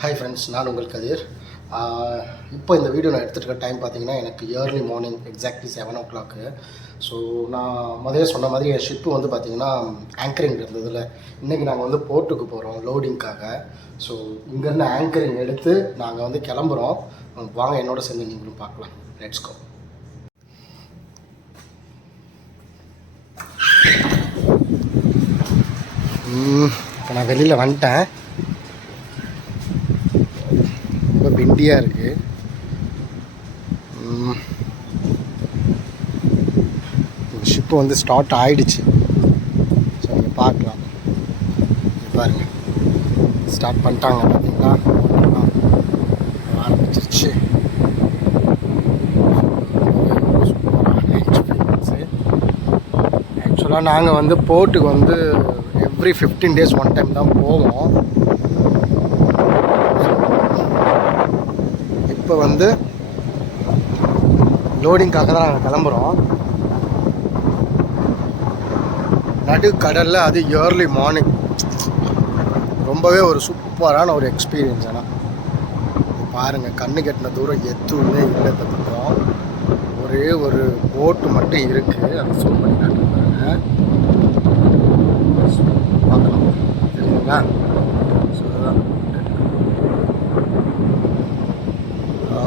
Hi friends, நான் உங்கள் கதிர். இப்போ இந்த வீடியோ நான் எடுத்துகிட்டு இருக்க டைம் பார்த்தீங்கன்னா எனக்கு early morning exactly 7 o'clock. So நான் முதல்ல சொன்ன மாதிரி என் ஷிப்பு வந்து பார்த்திங்கன்னா ஆங்கரிங் இருந்ததில்ல. இன்றைக்கி நாங்கள் வந்து போர்ட்டுக்கு போகிறோம் லோடிங்க்காக. ஸோ இங்கேருந்து ஆங்கரிங் எடுத்து நாங்கள் வந்து கிளம்புறோம். வாங்க என்னோட சேர்ந்து நீங்களும் பார்க்கலாம். Let's go. இப்போ நான் வெளியில் வந்துட்டேன். ரொம்ப விண்டியாக இருக்குது. ஷிப்பு வந்து ஸ்டார்ட் ஆகிடுச்சு. ஸோ நீங்கள் பார்க்கலாம். பாருங்கள், ஸ்டார்ட் பண்ணிட்டாங்க. பார்த்தீங்களா, ஆரம்பிச்சிருச்சு. ஆக்சுவலாக நாங்கள் வந்து போர்ட்டுக்கு வந்து எவ்ரி 15 days ஒன் டைம் தான் போவோம். இப்போ வந்து லோடிங்காக தான் நாங்கள் கிளம்புறோம். நடு கடலில், அது ஏர்லி மார்னிங். ரொம்பவே ஒரு சூப்பரான ஒரு எக்ஸ்பீரியன்ஸ். ஆனால் பாருங்கள், கண்ணு கெட்டின தூரம் எதுவுமே இல்லை. இந்த பக்கம் ஒரே ஒரு போட்டு மட்டும் இருக்குது. அதை சூட் பண்ணி காட்டுறாங்க, பார்க்கலாம். தெரியுங்களா? ஸோ அதுதான்.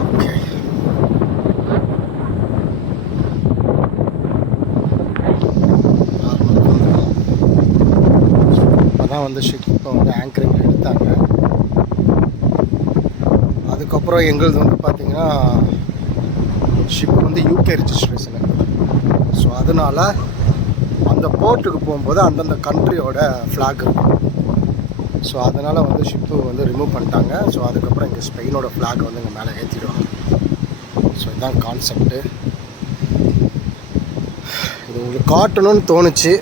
ஓகே, அப்போதான் வந்து ஷிப்பை வந்து ஆங்கரிங் எடுத்தாங்க. அதுக்கப்புறம் எங்களுது வந்து பார்த்திங்கன்னா ஷிப் வந்து யூகே ரெஜிஸ்ட்ரேஷனு. ஸோ அதனால் அந்த போர்ட்டுக்கு போகும்போது அந்தந்த கண்ட்ரியோட ஃப்ளாக் இருக்கும். ஸோ அதனால் வந்து ஷிப்பு வந்து ரிமூவ் பண்ணிட்டாங்க. ஸோ அதுக்கப்புறம் இங்கே ஸ்பெயினோட ஃப்ளாக் வந்து இங்கே மேலே ஏற்றிடுவாங்க. ஸோ இதுதான் கான்செப்ட்டு. இது உங்களுக்கு காட்டணும்னு தோணுச்சு.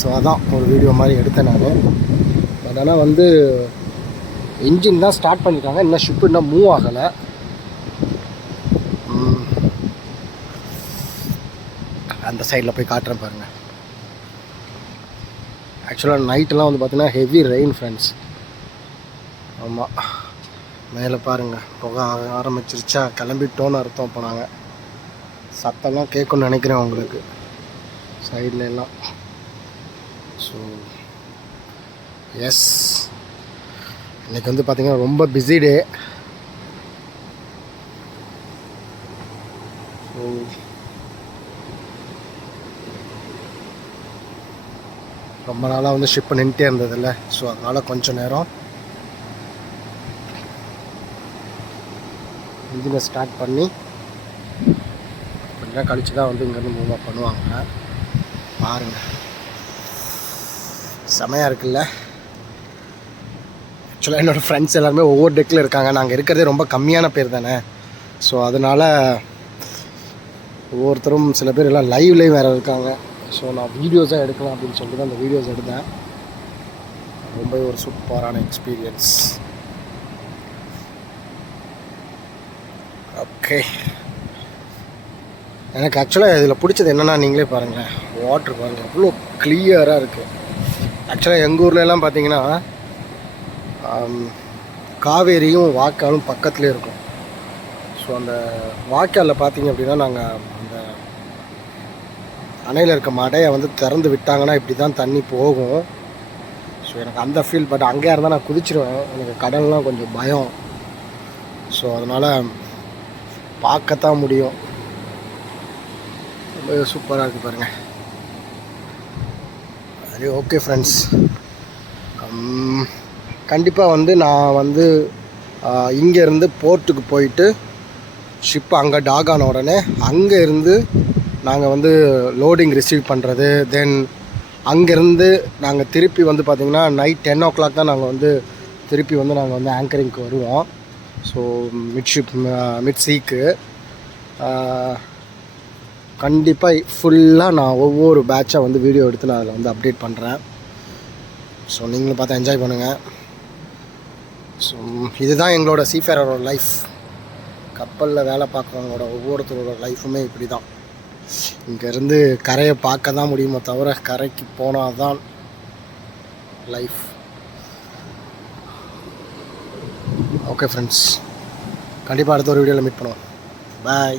ஸோ அதான் ஒரு வீடியோ மாதிரி எடுத்தேன் நான். பட் ஆனால் வந்து இன்ஜின் தான் ஸ்டார்ட் பண்ணியிருக்காங்க. இன்னும் ஷிப்பு இன்னும் மூவ் ஆகலை. அந்த சைடில் போய் காட்டுறேன் பாருங்கள். ஆக்சுவலாக நைட்டெல்லாம் வந்து பார்த்திங்கன்னா ஹெவி ரெயின் ஃப்ரெண்ட்ஸ். ஆமாம், மேலே பாருங்கள், புகை ஆரம்பிச்சிருச்சா, கிளம்பிட்டோன்னு அர்த்தம். இப்போ நாங்கள் சத்தம்லாம் கேட்கணும்னு நினைக்கிறேன் உங்களுக்கு சைடில் எல்லாம். ஸோ எஸ், இன்றைக்கி வந்து பார்த்திங்கன்னா ரொம்ப பிஸி டே. ஸோ ரொம்ப நாளாக வந்து ஷிப் நின்றுட்டே இருந்ததில்ல. ஸோ அதனால் கொஞ்சம் நேரம் இன்ஜினை ஸ்டார்ட் பண்ணி கொஞ்சம் நேரம் கழித்து தான் வந்து இங்கேருந்து மூவ் அப் பண்ணுவாங்க. பாருங்கள், செமையாக இருக்குல்ல. ஆக்சுவலாக என்னோடய ஃப்ரெண்ட்ஸ் எல்லாருமே ஒவ்வொரு டெக்கில் இருக்காங்க. நாங்கள் இருக்கிறதே ரொம்ப கம்மியான பேர் தானே. ஸோ அதனால் ஒவ்வொருத்தரும், சில பேர் எல்லாம் லைவ்லேயும் வேறு இருக்காங்க. ஸோ நான் வீடியோஸாக எடுக்கலாம் அப்படின்னு சொல்லிட்டு தான் அந்த வீடியோஸ் எடுத்தேன். ரொம்ப ஒரு சூப்பரான எக்ஸ்பீரியன்ஸ். ஓகே, எனக்கு ஆக்சுவலாக இதில் பிடிச்சது என்னென்னா, நீங்களே பாருங்கள், வாட்ரு பாருங்கள் எவ்வளோ கிளியராக இருக்குது. ஆக்சுவலாக எங்கள் ஊர்லெலாம் பார்த்தீங்கன்னா காவேரியும் வாய்க்காலும் பக்கத்துலேயே இருக்கும். ஸோ அந்த வாய்க்காலில் பார்த்தீங்க அப்படின்னா நாங்கள் அந்த அணையில் இருக்க மடையை வந்து திறந்து விட்டாங்கன்னா இப்படி தான் தண்ணி போகும். ஸோ எனக்கு அந்த ஃபீல். பட் அங்கேயா இருந்தால் நான் குதிச்சிருவேன். எனக்கு கடல்லாம் கொஞ்சம் பயம். ஸோ அதனால் பார்க்கத்தான் முடியும். ரொம்ப சூப்பராக இருக்குது பாருங்கள். சரி, ஓகே ஃப்ரெண்ட்ஸ், கண்டிப்பாக வந்து நான் வந்து இங்கேருந்து போர்ட்டுக்கு போயிட்டு ஷிப் அங்கே டாக் ஆன உடனே அங்கே இருந்து நாங்கள் வந்து லோடிங் ரிசீவ் பண்ணுறது. தென் அங்கேருந்து நாங்கள் திருப்பி வந்து பார்த்திங்கன்னா நைட் 10 o'clock தான் நாங்கள் வந்து திருப்பி வந்து நாங்கள் வந்து ஆங்கரிங்க்கு வருவோம். ஸோ மிட் சீக்கு கண்டிப்பாக ஃபுல்லாக நான் ஒவ்வொரு பேட்சாக வந்து வீடியோ எடுத்து நான் அதில் வந்து அப்டேட் பண்ணுறேன். ஸோ நீங்களும் பார்த்து என்ஜாய் பண்ணுங்கள். ஸோ இதுதான் எங்களோட சீஃபேரோட லைஃப். கப்பலில் வேலை பார்க்குறவங்களோட ஒவ்வொருத்தரோட லைஃபுமே இப்படி தான். இங்கேருந்து கரையை பார்க்க தான் முடியுமோ தவிர கரைக்கு போனால் தான் லைஃப். ஓகே ஃப்ரெண்ட்ஸ், கண்டிப்பாக அடுத்த ஒரு வீடியோவில் மீட் பண்ணுவோம். பாய்.